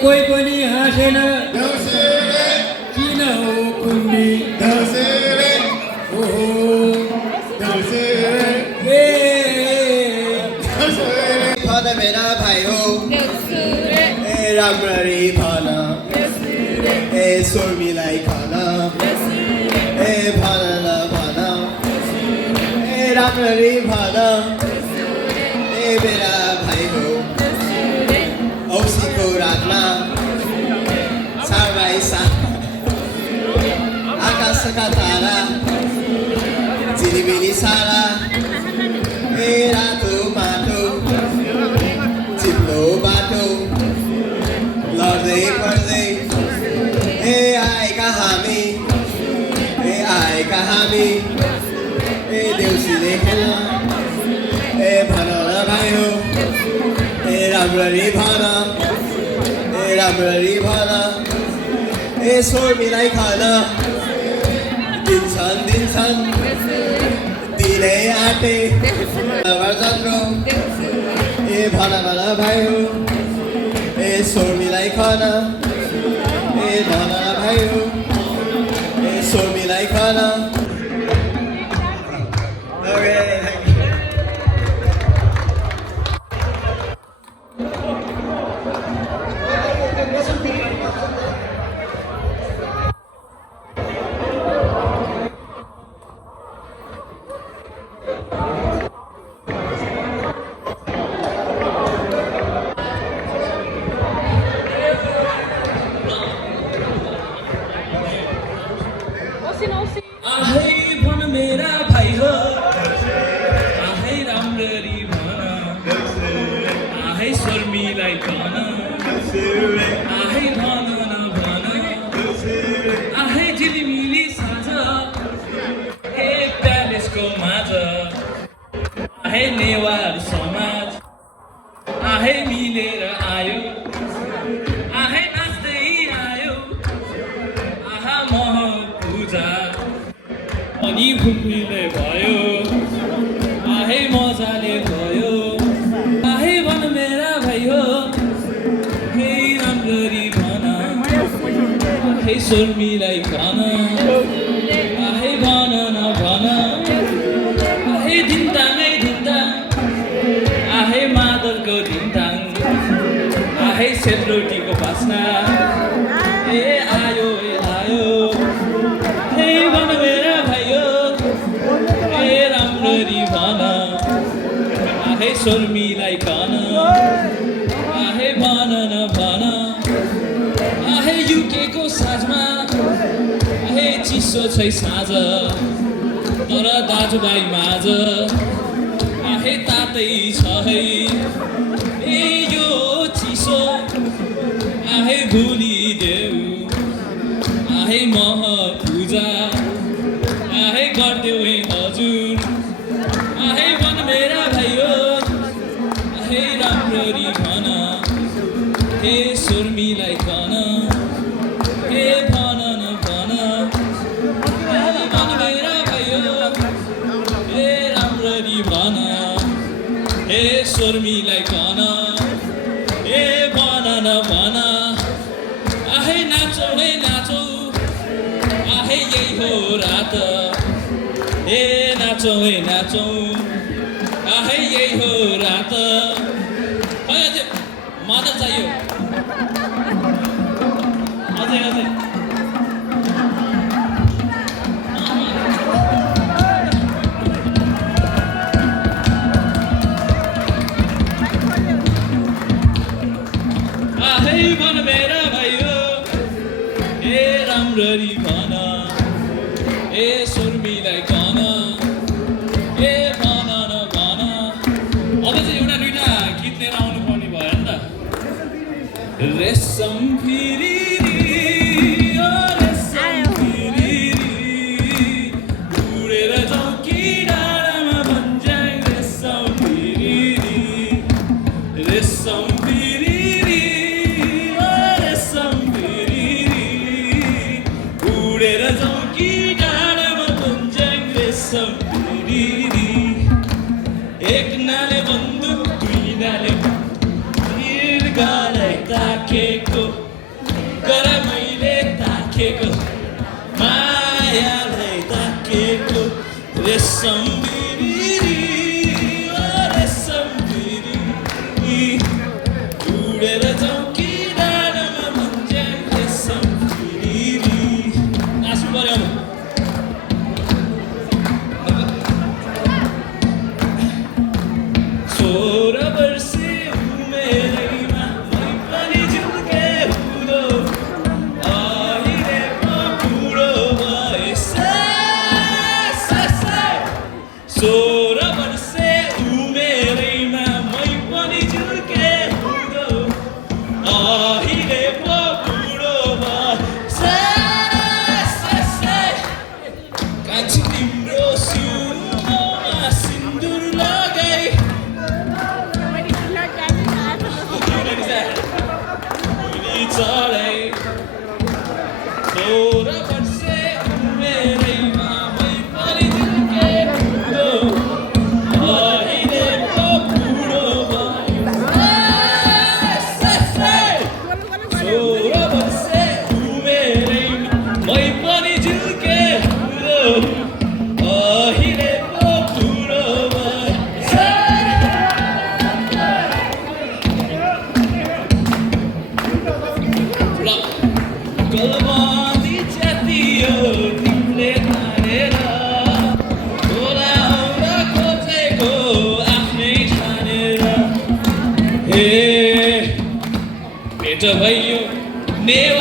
कोही पनि हाँसेन किन हो कुन्नी ओहो फल मेरा भाइ हो ए राम्ररी भन ए सोर्मीलाई खान ए भन न भन ए राम्ररी भन ए मेरा भाइ हो औँसीको रातमा सारबाई साथ आकाशका तारा झिलिमिली सारा ए रातो माटो चिप्लो बाटो लड्दै पर्दै ए आएका हामी ए देउसीले खेल्न ए भन न भाइ हो ए राम्ररी भन ए सोर्मीलाई खान दिन्छन् दिनै आँटे जत्रो ए भन न भाइ हो ए सोर्मीलाई खान ए भन न भाइ हो ए सोर्मीलाई खान नेवा समाज आहे मिलेर आयो आहे नाच्दै आयो आहा मह पूजा अनि फुफुले भयो आहे मजाले भयो आहे भन मेरा भाइ हो हे राम्ररी भन हे सोर्मीलाई खान आहे भन न भन आहे धिन्ताङै आहे मादलको धिन्ताङ आहे सेलरोटीको बास्ना ए आयो हे भन मेरा भाइ हो ए राम्ररी भन आहे सोर्मीलाई खान आहे भन न भन आहे युकेको साँझमा आहे चिसो छै साँझ तर दाजुभाइ माझ आहे तातै छ है ए यो चिसो आहे भुलिदेऊ आहे मह पूजा आहे गरिदेऊ है हजुर आहे भन मेरा भाइ हो आहे राम्ररी भन हे सोर्मीलाई खान हे भन न भन भन मेरा भाइ हो हे राम्ररी भन हे सोर्मीलाई खान हे भन न भन आहे नाचौ है नाचौ आहे यही हो रात हे नाचौ है नाचौ आहे यही हो रात अझै मदत चाहियो अझै राम्ररी भन ए सोर्मीलाई खान रेशम फिरिरी ओ रेशम फिरिरी उडेर जाउँ कि डाँडामा भन्छन् रेशम फिरिरी रेशम फिरिरी ओ रेशम फिरिरी उडेर जाउँ कि डाँडामा भन्छन् रेशम फिरिरी एक नाले बन्दुक दुई नाले दीर्घलाई ताकेको गर मैले ताकेको मायालाई ताकेको रेशम बिरिरी ओ रेशम बिरिरी उडेर जाउँ कि डाँडामा भन्छन् रेशम बिरिरी नाच्नु पर्यो अब सोह्र वर्षे उमेरैमा मै पनि झुल्के हुँदो अहिले म बुढो भए सोह्र वर्षे उमेरैमा मै पनि झुल्के हुँदो अहिले म बुढो भए कान्छी तिम्रो सिउमा सिन्दुर लगाई चढाइ सोह्र वर्षे उमेरैमा मै पनि झुल्के हुँदो अहिले म बुढो भयो सोह्र वर्षे उमेरैमा मै पनि झुल्के हुँदो अहिले म बुढो भयो गलबन्दी च्यातियो तिमीले तानेर बोलाउन खोजेको आफ्नै ठानेर हे भेट भयो नेवा